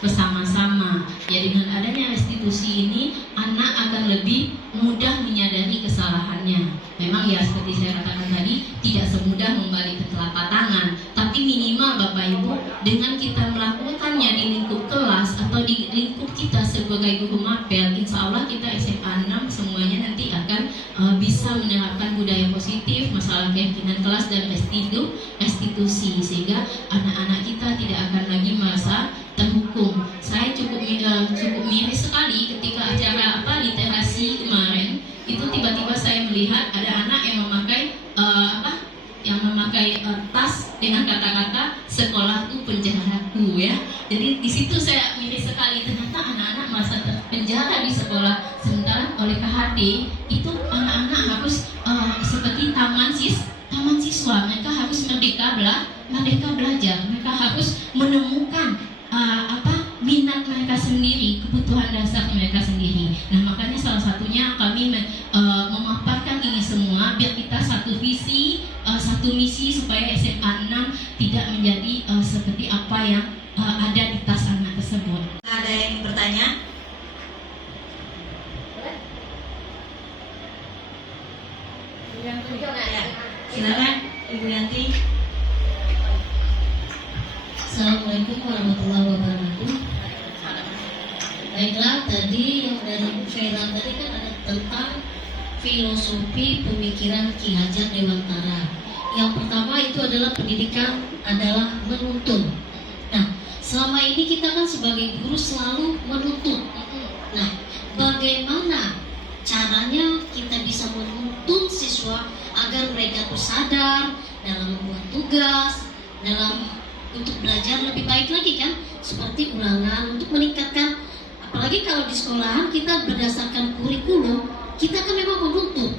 bersama-sama. Ya, dengan adanya restitusi ini anak akan lebih mudah menyadari kesalahannya. Memang ya seperti saya katakan tadi, tidak semudah membalik ke telapak tangan, tapi minimal Bapak Ibu dengan kita melakukannya di lingkup kelas atau di lingkup kita sebagai guru mapel, insya Allah kita SMA 6 semuanya nanti akan bisa menerapkan budaya positif, masalah keyakinan kelas dan restitusi, sehingga anak-anak kita tidak akan lagi merasa terhukum. Saya cukup miris sekali ketika acara literasi kemarin itu tiba-tiba saya melihat ada anak yang memakai tas dengan kata-kata sekolahku penjaraku ya. Jadi di situ saya miris sekali, ternyata anak-anak merasa terpenjara di sekolah, sementara oleh KHD itu anak-anak harus seperti taman siswa, mereka harus merdeka belajar, mereka harus menemukan minat mereka sendiri, kebutuhan dasar mereka sendiri. Nah, makanya salah satunya kami memaparkan ini semua biar kita satu visi, satu misi supaya SMA 6 tidak menjadi seperti apa yang ada di tas anak tersebut. Ada yang bertanya? Ya, silakan Ibu Yanti. Assalamualaikum warahmatullahi wabarakatuh. Baiklah, tadi yang dari Bu Fera tadi kan ada tentang filosofi pemikiran Ki Hajar Dewantara. Yang pertama itu adalah pendidikan adalah menuntun. Nah, selama ini kita kan sebagai guru selalu menuntut. Nah, bagaimana caranya kita bisa menuntun siswa agar mereka tuh sadar dalam membuat tugas, dalam untuk belajar lebih baik lagi kan, seperti ulangan untuk meningkatkan. Apalagi kalau di sekolahan kita berdasarkan kurikulum, kita kan memang menuntut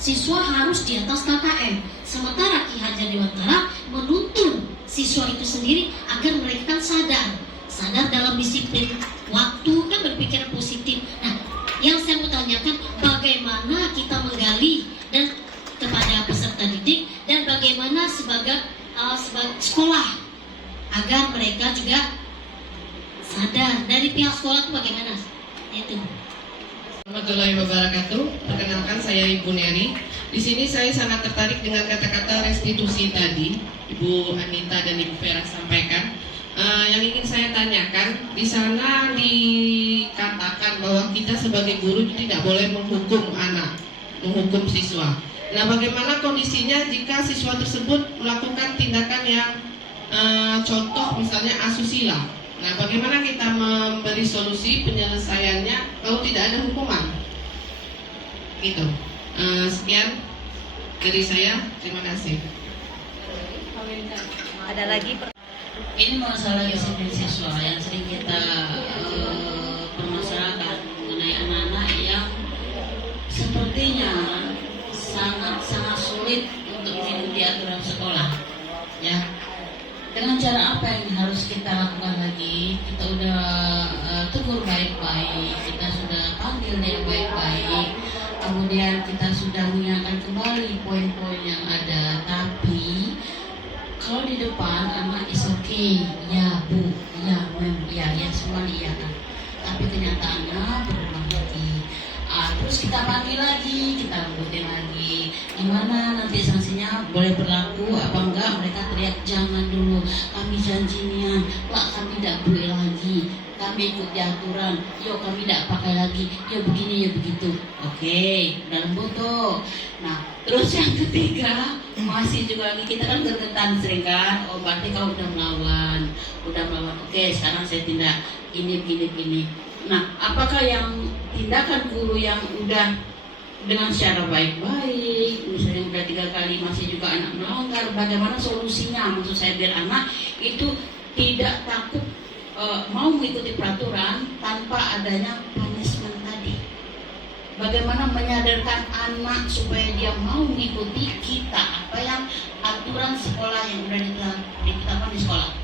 siswa harus di atas KKM. Sementara Ki Hajar Dewantara menuntun siswa itu sendiri agar mereka kan sadar dalam disiplin waktu, kan berpikir positif. Nah, yang saya mau tanyakan, bagaimana kita menggali dan kepada peserta didik dan bagaimana sebagai sekolah agar mereka juga sadar. Dari pihak sekolah itu bagaimana? Itu. Warahmatullahi wabarakatuh. Perkenalkan, saya Ibu Neri. Di sini saya sangat tertarik dengan kata-kata restitusi tadi, Ibu Anita dan Ibu Vera sampaikan. Yang ingin saya tanyakan, di sana dikatakan bahwa kita sebagai guru tidak boleh menghukum anak, menghukum siswa. Nah, bagaimana kondisinya jika siswa tersebut melakukan tindakan yang contoh misalnya asusila? Nah, bagaimana kita memberi solusi penyelesaiannya kalau tidak ada hukuman? Gitu. Sekian dari saya. Terima kasih. Ada lagi? Ini masalah disiplin siswa yang sering kita permasalahkan mengenai anak-anak yang sepertinya sangat sulit untuk mengikuti aturan sekolah. Ya, dengan cara apa yang harus kita lakukan lagi? Kita udah tegur baik-baik, kita sudah panggil dia baik-baik, kemudian kita sudah mengingatkan kembali poin-poin yang ada. Tapi Kalau di depan anak is okay, ya bu, ya mem, ya semua iya kan. Tapi kenyataannya berulang lagi. Terus kita panggil lagi, kita lembutin lagi. Gimana nanti sanksinya boleh berlaku apa enggak? Mereka teriak jangan dulu. Kami janjinya, Pak kami tidak boleh lagi. Kami ikuti aturan. Yuk kami tidak pakai lagi. Yuk begini, yuk begitu. Oke, udah lembut tuh. Nah, terus yang ketiga masih juga lagi kita kan gergetan sering kan. Oh berarti kau udah melawan. Oke, sekarang saya tindak gini. Nah, apakah yang tindakan guru yang udah dengan secara baik-baik, misalnya udah 3 kali masih juga anak melanggar, bagaimana solusinya? Maksud saya biar anak itu tidak takut mau mengikuti peraturan tanpa adanya punishment tadi. Bagaimana menyadarkan anak supaya dia mau mengikuti apa yang aturan sekolah yang udah ditetapkan di sekolah.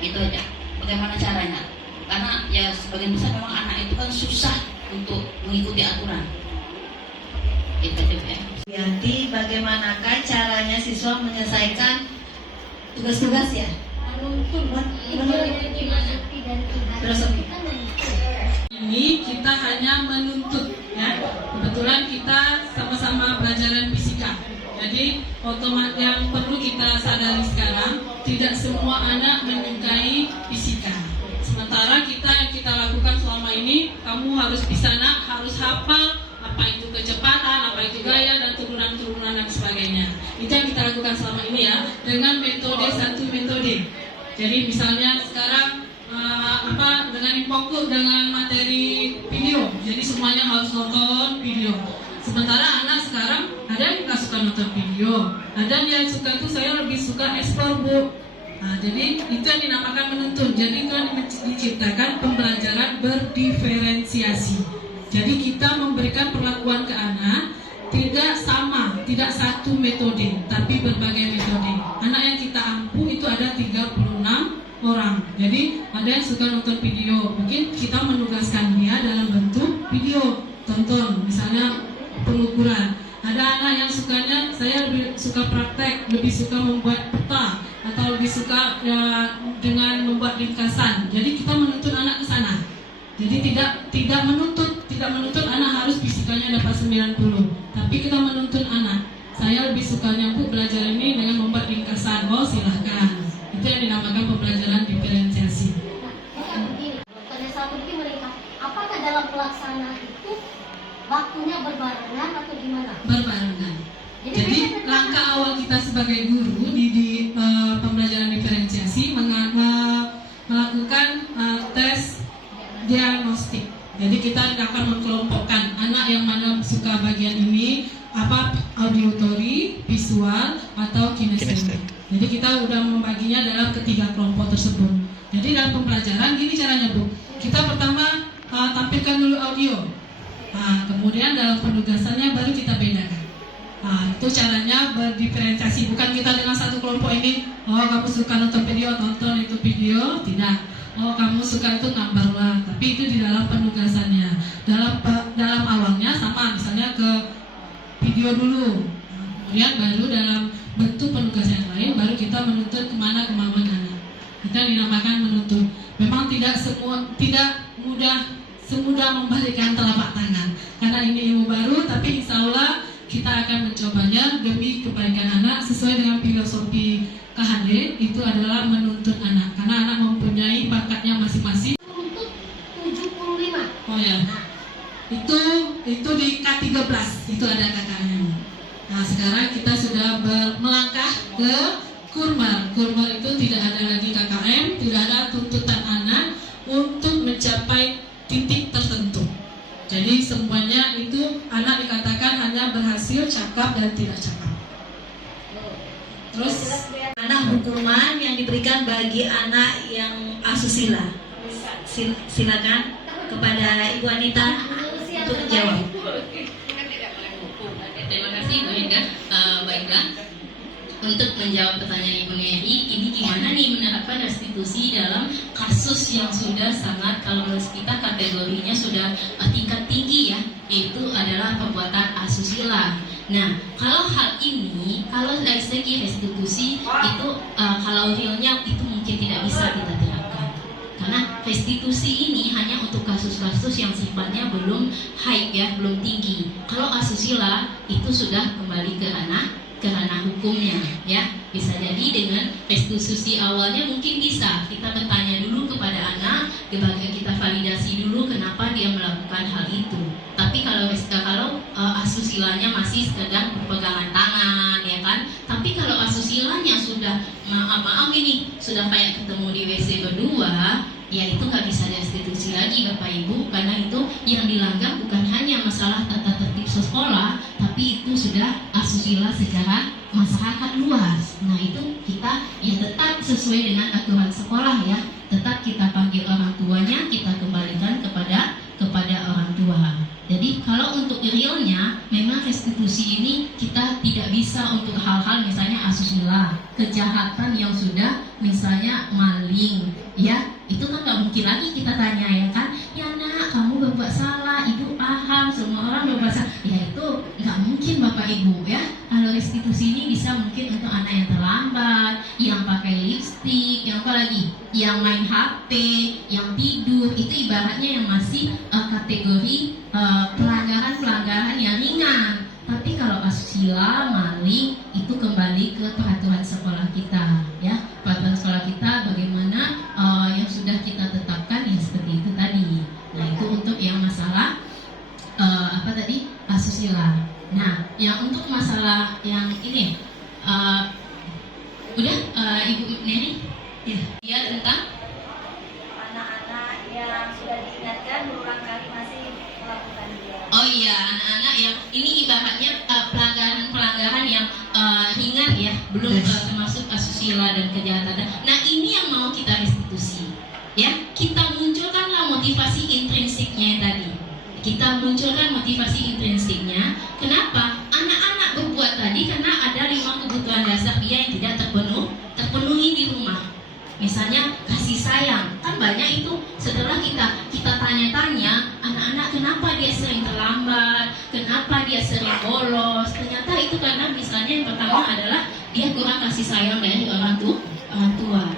Itu aja. Bagaimana caranya? Karena ya sebagian besar memang anak itu kan susah untuk mengikuti aturan. Itu aja ya. Yanti, bagaimanakah caranya siswa menyelesaikan tugas-tugas ya? Filosofi. Ini kita hanya menuntut ya. Kebetulan kita sama-sama pelajaran fisika. Jadi otomatis yang perlu kita sadari sekarang, tidak semua anak menyukai fisika. Sementara yang kita lakukan selama ini, kamu harus bisa harus hafal apa itu kecepatan, apa itu gaya dan turunan-turunan dan sebagainya. Itu yang kita lakukan selama ini ya, dengan satu metode. Jadi misalnya sekarang dengan fokus dengan materi video. Jadi semuanya harus nonton video. Sementara anak sekarang ada yang nggak suka nonton video, ada yang suka tuh saya lebih suka explore book. Nah, jadi itu yang dinamakan menuntun. Jadi kan diciptakan pembelajaran berdiferensiasi. Jadi kita memberikan perlakuan ke anak tidak sama, tidak satu metode, tapi berbagai metode. Anak yang kita ampuh itu ada 36 orang. Jadi ada yang suka nonton video, mungkin kita menugaskan dia dalam bentuk video, tonton, misalnya pengukuran. Ada anak yang sukanya, saya lebih suka praktek, lebih suka membuat peta, atau lebih suka dengan membuat ringkasan. Jadi kita menuntut anak ke sana. Jadi tidak menuntut anak harus fisikanya dapat 90, tapi kita menuntut anak. Saya lebih sukanya Bu belajar ini dengan membuat ringkasan. Oh silahkan. Itu yang dinamakan pembelajaran diferensiasi. Apakah dalam pelaksanaan itu waktunya berbarengan atau gimana? Berbarengan. Jadi langkah awal kita sebagai guru di pembelajaran diferensiasi melakukan tes diagnostik. Jadi kita akan mengkelompokkan anak yang mana suka bagian ini, auditory, visual, atau kinestetik. Jadi kita udah membaginya dalam ketiga kelompok tersebut. Jadi dalam pembelajaran gini caranya Bu. Kita pertama tampilkan dulu audio. Kemudian dalam penugasannya baru kita bedakan. Itu caranya berdiferensiasi. Bukan kita dengan satu kelompok ini, oh kamu suka nonton video, tonton itu video, tidak. Oh kamu suka itu gambarlah. Tapi itu di dalam penugasannya. Dalam awalnya sama, misalnya ke video dulu. Kemudian baru dalam bentuk penugasan yang lain, baru kita menuntut kemana kemauan anak. Kita dinamakan menuntut. Memang tidak semudah membalikan telapak tangan. Karena ini ilmu baru, tapi insya Allah kita akan mencobanya demi kebaikan anak sesuai dengan filosofi KHD. Itu adalah menuntut anak, karena anak mempunyai bakatnya masing-masing. Untuk 75. Oh ya, itu di K13 itu ada kakaknya. Nah sekarang kita sudah melangkah ke kurma. Kurma itu tidak ada lagi KKM, tidak ada tuntutan anak untuk mencapai titik tertentu. Jadi semuanya itu anak dikatakan hanya berhasil, cakap dan tidak cakap. Terus Anak hukuman yang diberikan bagi anak yang asusila. Silakan kepada Ibu Anita untuk menjawab. Terima kasih Bu Enda. Baiklah, untuk menjawab pertanyaan Ibu Neri, ini gimana nih menerapkan restitusi dalam kasus yang sudah sangat, kalau menurut kita kategorinya sudah tingkat tinggi ya, yaitu adalah perbuatan asusila. Nah, kalau hal ini, kalau dari segi restitusi itu kalau realnya itu mungkin tidak bisa kita terapkan. Karena restitusi ini hanya untuk kasus-kasus yang sifatnya belum high ya, belum tinggi. Kalau asusila itu sudah kembali ke ranah hukumnya ya. Bisa jadi dengan restitusi awalnya mungkin bisa kita bertanya dulu kepada anak, kita validasi dulu kenapa dia melakukan hal itu. Tapi kalau asusilanya masih sekedar perpegangan tangan ya kan. Tapi kalau asusilanya sudah maaf ini sudah kayak ketemu di WC berdua, ya itu nggak bisa restitusi lagi Bapak Ibu, karena itu yang dilanggar bukan hanya masalah tata tertib sekolah, tapi itu sudah asusila secara masyarakat luas. Nah itu kita ya tetap sesuai dengan aturan sekolah ya, tetap kita panggil orang tuanya, kita kembalikan kepada orang tua. Jadi kalau untuk realnya memang restitusi ini kita tidak bisa untuk hal-hal misalnya asusila, kejahatan yang sudah misalnya maling ya, itu kan nggak mungkin lagi kita tanya ya kan, ya nak kamu berbuat salah, ibu paham, semua orang berbuat salah, ya itu nggak mungkin Bapak Ibu ya. Kalau restitusi ini bisa mungkin untuk anak yang terlambat, yang pakai lipstik, yang apa lagi, yang main HP, yang tidur, itu ibaratnya yang masih kategori pelanggaran yang ringan. Tapi kalau asusila, maling, itu kembali ke peraturan sekolah kita ya, peraturan sekolah kita bagaimana yang sudah kita tetapkan ya seperti itu tadi. Nah itu untuk yang masalah asusila. Nah yang untuk masalah yang ini udah Ibu Neri ya tentang anak-anak yang sudah diingatkan berulang kali masih melakukan dia. oh iya, anak-anak yang ini ibaratnya pelanggaran yang ringan ya, belum termasuk asusila dan kejahatan. Nah ini yang mau kita restitusi ya, kita munculkanlah motivasi intrinsiknya tadi. Kita munculkan motivasi intrinsiknya. Kenapa? Anak-anak berbuat tadi karena ada 5 kebutuhan dasar dia yang tidak terpenuhi di rumah. Misalnya kasih sayang, kan banyak itu. Setelah kita tanya-tanya anak-anak kenapa dia sering terlambat, kenapa dia sering bolos, ternyata itu karena misalnya yang pertama adalah dia kurang kasih sayang dari orang tua.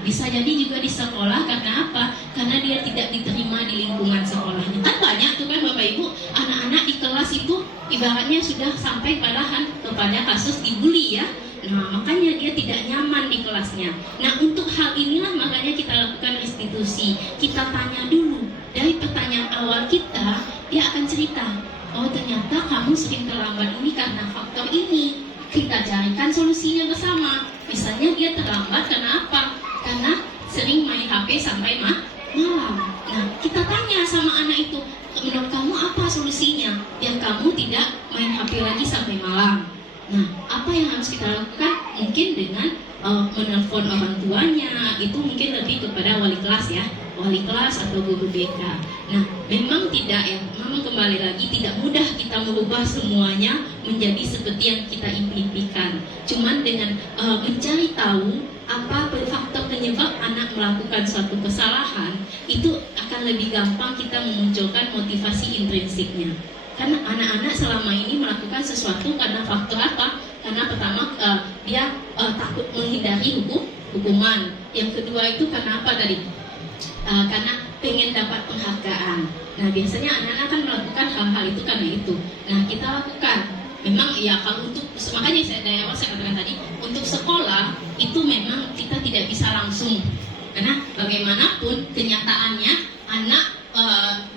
Bisa jadi juga di sekolah karena apa? Karena dia tidak diterima di lingkungan sekolahnya. Kan banyak tuh kan Bapak Ibu, anak-anak di kelas itu ibaratnya sudah sampai kepada kasus dibully ya. Nah makanya dia tidak nyaman di kelasnya. Nah untuk hal inilah makanya kita lakukan restitusi. Kita tanya dulu, dari pertanyaan awal kita, dia akan cerita, oh ternyata kamu sering terlambat ini karena faktor ini. Kita carikan solusinya bersama. Misalnya dia terlambat karena apa? Karena sering main HP sampai malam. Nah kita tanya sama anak itu, menurut kamu apa solusinya? Yang kamu tidak main HP lagi sampai malam. Nah, apa yang harus kita lakukan? Mungkin dengan menelpon orang tuanya, itu mungkin lebih kepada wali kelas ya, wali kelas atau guru BK. Nah, memang tidak ya, memang kembali lagi tidak mudah kita merubah semuanya menjadi seperti yang kita impikan. Cuman dengan mencari tahu apa faktor penyebab anak melakukan suatu kesalahan, itu akan lebih gampang kita memunculkan motivasi intrinsiknya. Karena anak-anak selama ini melakukan sesuatu karena faktor apa? Karena pertama dia takut menghindari hukuman. Yang kedua itu karena apa tadi? Karena pengen dapat penghargaan. Nah biasanya anak-anak kan melakukan hal-hal itu karena itu. Nah kita lakukan. Memang ya kalau untuk, makanya saya katakan tadi, untuk sekolah itu memang kita tidak bisa langsung. Karena bagaimanapun kenyataannya anak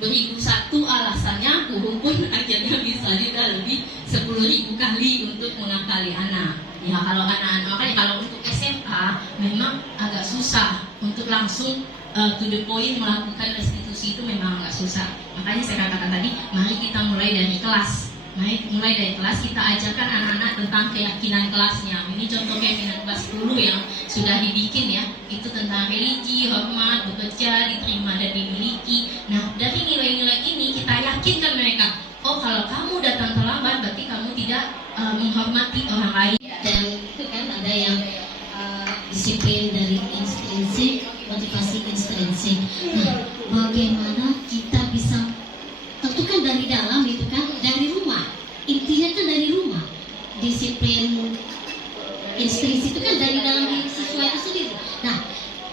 beribu satu alasannya guru pun akhirnya bisa juga lebih 10.000 kali untuk mengakali anak. Ya kalau anak-anak, makanya kalau untuk SMA memang agak susah untuk langsung to the point melakukan restitusi, itu memang agak susah. Makanya saya katakan tadi, mari kita mulai dari kelas. Mulai dari kelas kita ajarkan anak-anak tentang keyakinan kelasnya. Ini contoh keyakinan kelas 10 yang sudah dibikin ya. Itu tentang religi, hormat, bekerja, diterima dan dimiliki. Nah dari nilai-nilai ini kita yakinkan mereka, oh kalau kamu datang terlambat berarti kamu tidak menghormati orang lain. Dan itu kan ada yang disiplin dari intrinsik, motivasi intrinsik. Nah, bagaimana kita bisa tentukan dari dalam itu kan, dari rumah. Intinya kan dari rumah. instruksi itu kan dari dalam diri siswa itu sendiri. Nah,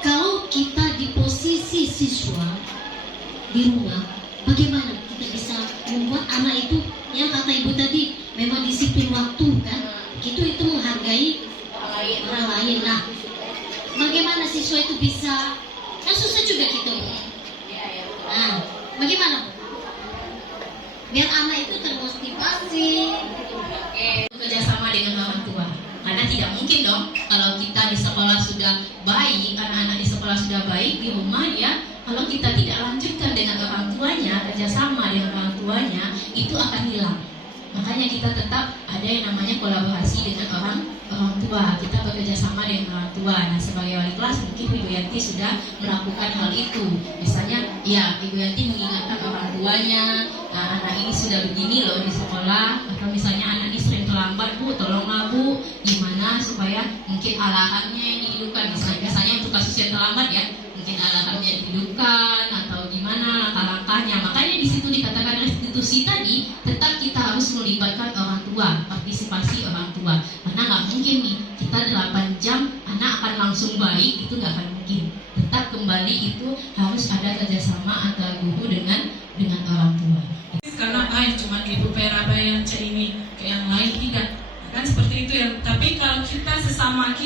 kalau kita di posisi siswa di rumah, bagaimana kita bisa membuat anak itu yang kata ibu tadi memang disiplin waktu kan? Itu menghargai orang lain. Nah, bagaimana siswa itu bisa, kan susah juga gitu. Nah, bagaimana biar anak itu termotivasi? Bekerjasama dengan orang tua, karena tidak mungkin dong kalau kita di sekolah sudah baik, anak-anak di sekolah sudah baik, di rumah dia kalau kita tidak lanjutkan dengan orang tuanya, kerjasama dengan orang tuanya, itu akan hilang. Makanya kita tetap ada yang namanya kolaborasi dengan orang tua. Kita bekerja sama dengan orang tua. Nah, sebagai wali kelas mungkin Ibu Yanti sudah melakukan hal itu. Misalnya, ya Ibu Yanti mengingatkan orang tuanya, nah, anak ini sudah begini loh di sekolah. Atau misalnya anak ini sering terlambat, Bu, tolonglah Bu, gimana supaya mungkin arahannya yang dihidupkan. Misalnya untuk kasus yang terlambat ya, mungkin arahannya dihidupkan atau gimana langkah-langkahnya. Makanya di situ dikatakan restitusi tadi, tetap kita harus melibatkan orang tua, partisipasi orang tua. Karena nggak mungkin nih kita 8 jam anak akan langsung baik, itu nggak akan mungkin. Tetap kembali itu harus ada kerjasama antara guru dengan orang tua. Karena cuma Ibu Vera yang ini ke yang lain tidak, kan seperti itu ya. Tapi kalau kita sesama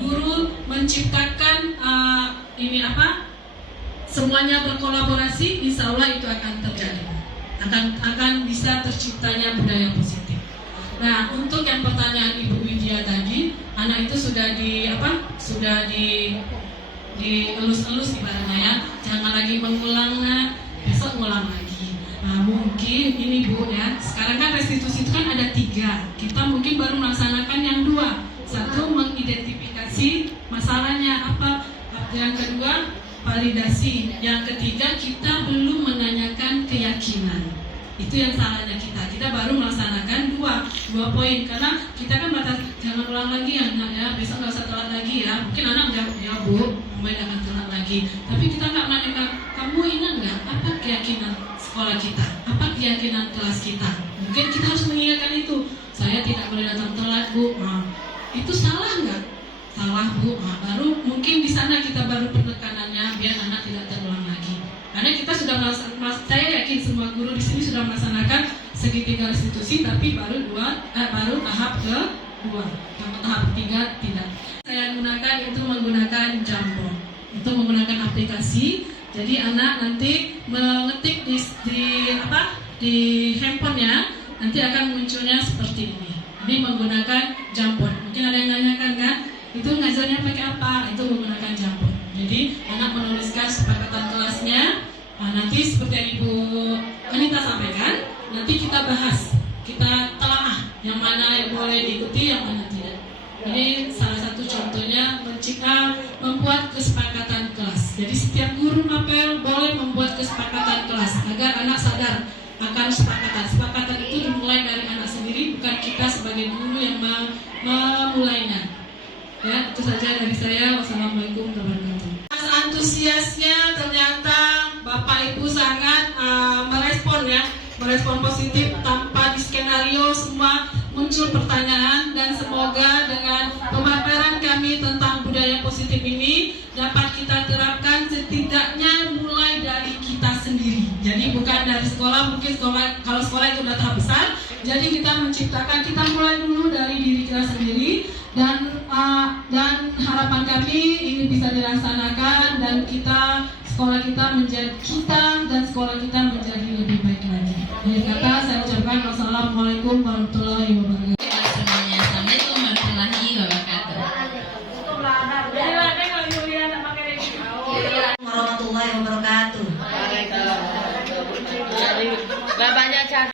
guru menciptakan semuanya berkolaborasi, insya Allah itu akan terjadi, akan bisa terciptanya budaya positif. Nah, untuk yang pertanyaan Ibu Widya tadi, anak itu sudah dielus-elus ibaratnya ya, jangan lagi mengulangnya, besok ulang lagi. Nah, mungkin ini Bu ya, sekarang kan restitusi itu kan ada 3, kita mungkin baru melaksanakan yang 2. Satu, mengidentifikasi masalahnya apa, yang kedua validasi, yang ketiga kita belum menanyakan keyakinan. Itu yang salahnya kita baru melaksanakan 2 poin, karena kita kan batas jangan ulang lagi ya anak ya, besok nggak usah telat lagi ya. Mungkin anak jawab ya Bu, mulai akan telat lagi, tapi kita nggak menanyakan kamu ingat nggak apa keyakinan sekolah kita, apa keyakinan kelas kita. Mungkin kita harus mengingatkan itu, saya tidak boleh datang telat Bu. Nah, itu salah nggak? Salah Bu. Nah, baru mungkin di sana kita baru penekanannya biar anak tidak terulang lagi. Karena kita sudah saya yakin semua guru di sini sudah melaksanakan segitiga restitusi, tapi baru tahap kedua, tahap ketiga tidak. Saya menggunakan Jamboard, itu menggunakan aplikasi. Jadi anak nanti mengetik di handphonenya, nanti akan munculnya seperti ini. Ini menggunakan Jamboard. Mungkin ada yang nanyakan kan, itu ngajarnya pakai apa? Itu menggunakan Jamboard. Jadi anak menuliskan kesepakatan kelasnya. Nah, nanti seperti yang Ibu Anita sampaikan, nanti kita bahas, kita telaah yang mana yang boleh diikuti, yang mana tidak. Ini salah satu contohnya membuat kesepakatan kelas. Jadi setiap guru mapel boleh membuat kesepakatan kelas agar anak sadar akan kesepakatan. Kesepakatan itu dimulai dari anak sendiri, bukan kita sebagai guru yang memulainya. Ya, itu saja dari saya. Wassalamualaikum warahmatullahi wabarakatuh. Antusiasnya ternyata Bapak Ibu sangat merespon positif tanpa di skenario, semua muncul pertanyaan, dan semoga dengan pemaparan kami tentang budaya positif ini dapat kita terapkan setidaknya mulai dari kita sendiri. Jadi bukan dari sekolah, mungkin kalau sekolah itu sudah tahap besar, jadi kita menciptakan, kita mulai dulu dari diri kita sendiri, dan harapan kami ini bisa dilaksanakan dan sekolah kita menjadi lebih baik lagi. Jadi kata saya ucapkan wassalamualaikum warahmatullahi wabarakatuh.